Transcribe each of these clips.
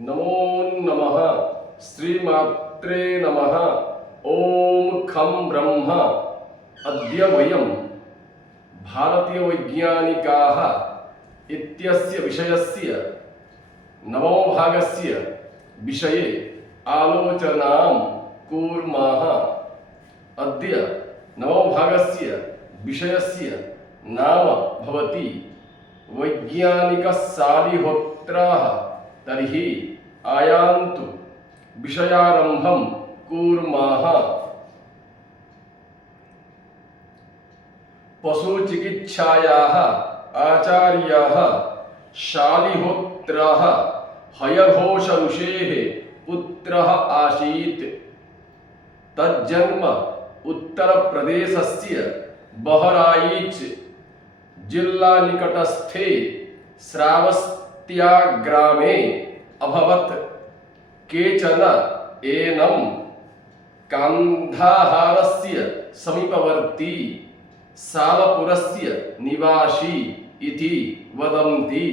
नमो नमः श्रीमात्रे नमः। ओम खं ब्रह्म। अद्य वयं भारतीय वैज्ञानिकाः इत्यस्य विषयस्य नवमभागस्य विषये आलोचनां कुर्मः। अद्य नवमभागस्य विषयस्य नाम भवति वैज्ञानिकसालिहोत्राः। तर्हि आयान्तु विषयारम्भं कुर्मः। पशुचिकित्सायाः आचार्यः शालिहोत्रः हयघोष ऋषेः पुत्रः आसीत्। तज्जन्म उत्तरप्रदेशस्य बहराइच जिल्ला निकटस्थे श्रावस्त्या ग्रामे अभवत्। केचन एनं कान्धाहारस्य समीपवर्ती सालपुरस्य निवासी इति वदन्ति।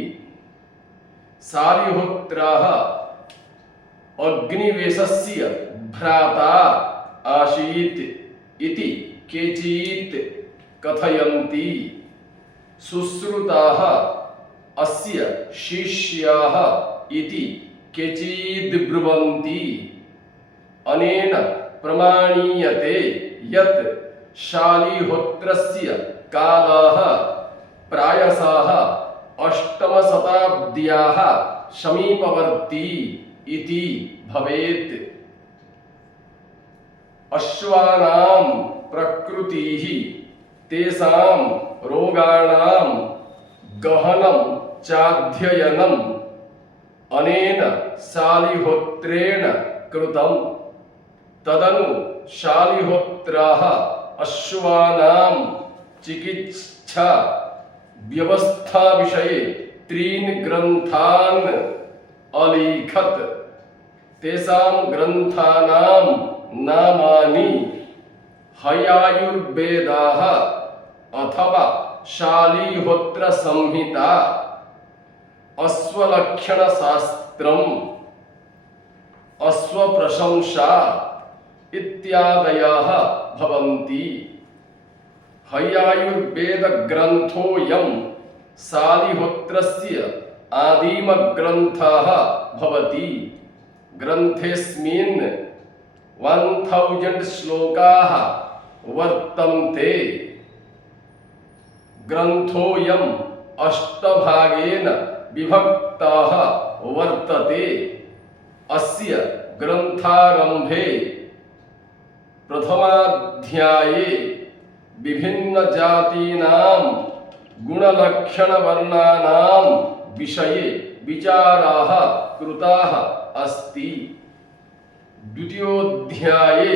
सालिहोत्रः अग्निवेशस्य भ्राता आसीत् इति केचित् कथयन्ति। सुश्रुताः अस्य शिष्याः इति केचिद् ब्रुवन्ति। अनेन प्रमाणीयते यत् शालिहोत्रस्य कालः प्रायशः अष्टमशताब्द्याः समीपवर्ती इति भवेत्। अश्वानां प्रकृतिः तेषां रोगाणां गहनं चाध्ययनम् अनेन शालिहोत्रेण कृतं। तदनु शालिहोत्रः अश्वानां चिकित्सा व्यवस्था विषये 3 ग्रन्थान् अलिखत्। तेषां ग्रन्थानां नामानि हयायुर्वेदः अथवा शालिहोत्र संहिता, अश्वलक्षणशास्त्रम्, अश्वप्रशंसा इत्यादयः भवन्ति। हयायुर्वेदग्रन्थोऽयं शालिहोत्रस्य आदिमग्रन्थः भवति। ग्रन्थेऽस्मिन् 1000 श्लोकाः वर्तन्ते। ग्रन्थोऽयम् 8 भागेन विभक्तः वर्तते। अस्य ग्रन्थारम्भे प्रथमाध्याये विभिन्नजातीनां गुणलक्षणवर्णानां विषये विचाराः कृताः अस्ति। द्वितीयोऽध्याये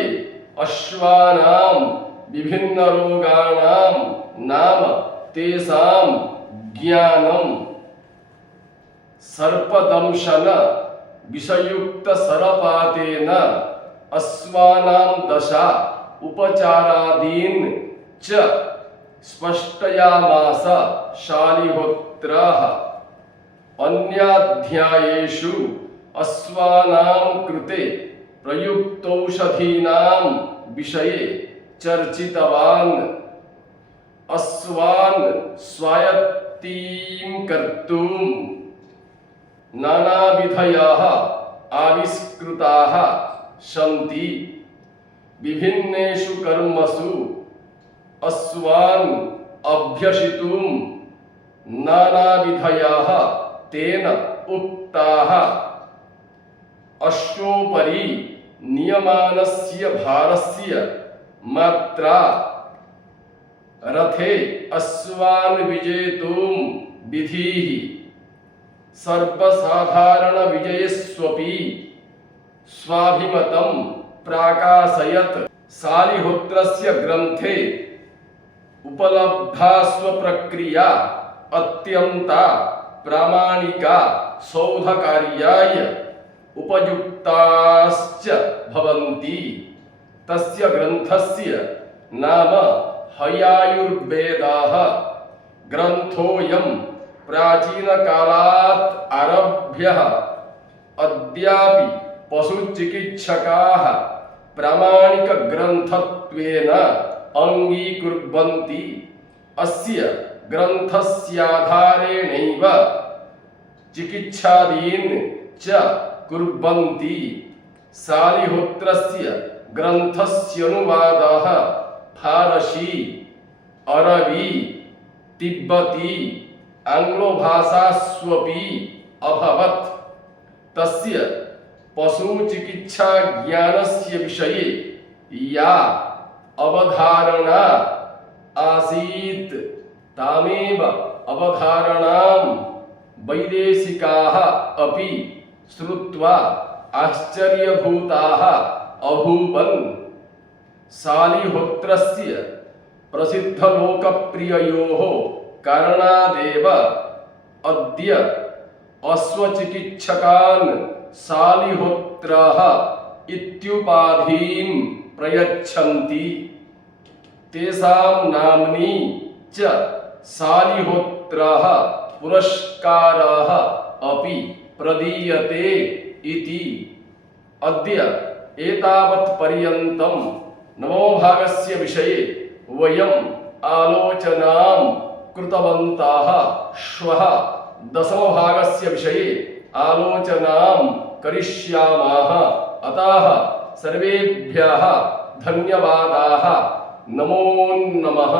अश्वानां विभिन्नरोगाणां नाम तेषां ज्ञानम्, सर्पदंशन विषयुक्तसरपातेन अश्वानां दशा उपचारादीन् च स्पष्टयामास शालिहोत्रः। अन्याध्यायेषु अश्वानां कृते प्रयुक्तौषधीनां विषये चर्चितवान्। अश्वान् स्वायत्तीं कर्तुं नानाविधयः आविष्कृताः सन्ति। विभिन्नेषु कर्मसु अश्वान् अभ्यसितुं नानाविधयः तेन उक्ताः। अश्वोपरि नियमानस्य भारस्य मात्रा, रथे अश्वान् विजेतुं विधिः, सर्वसाधारण विजयस्वपि स्वाभिमतं प्राकाशयत्। शालिहोत्रस्य ग्रन्थे उपलब्धाश्वप्रक्रिया अत्यन्ता प्रामाणिका शोधकार्याय उपयुक्ताश्च भवन्ति। तस्य ग्रन्थस्य नाम हयायुर्वेदः। ग्रन्थोऽयं प्राचीनकालात् आरभ्य अद्यापि पशुचिकित्सकाः प्रामाणिकग्रन्थत्वेन अङ्गीकुर्वन्ति। अस्य ग्रन्थस्याधारेणैव चिकित्सादीन् च कुर्वन्ति। सालिहोत्रस्य ग्रन्थस्यानुवादः फारसी, अरबी, तिब्बती, आङ्ग्लभाषास्वपि अभवत्। तस्य पशुचिकित्साज्ञानस्य विषये या अवधारणा आसीत् तामेव अवधारणां वैदेशिकाः अपि श्रुत्वा आश्चर्यभूताः अभूवन्। सालिहोत्रस्य प्रसिद्धलोकप्रिययोः कारणादेव अद्य अश्वचिकित्सकान् सालिहोत्रः इत्युपाधिं प्रयच्छन्ति। तेषां नाम्नि च सालिहोत्रः पुरस्कारः अपि प्रदीयते इति। अद्य एतावत्पर्यन्तं नवमभागस्य विषये वयम् आलोचनां कृतवन्तः। श्वः दशमभागस्य विषये आलोचनां करिष्यामः। अतः सर्वेभ्यः धन्यवादाः। नमो नमः।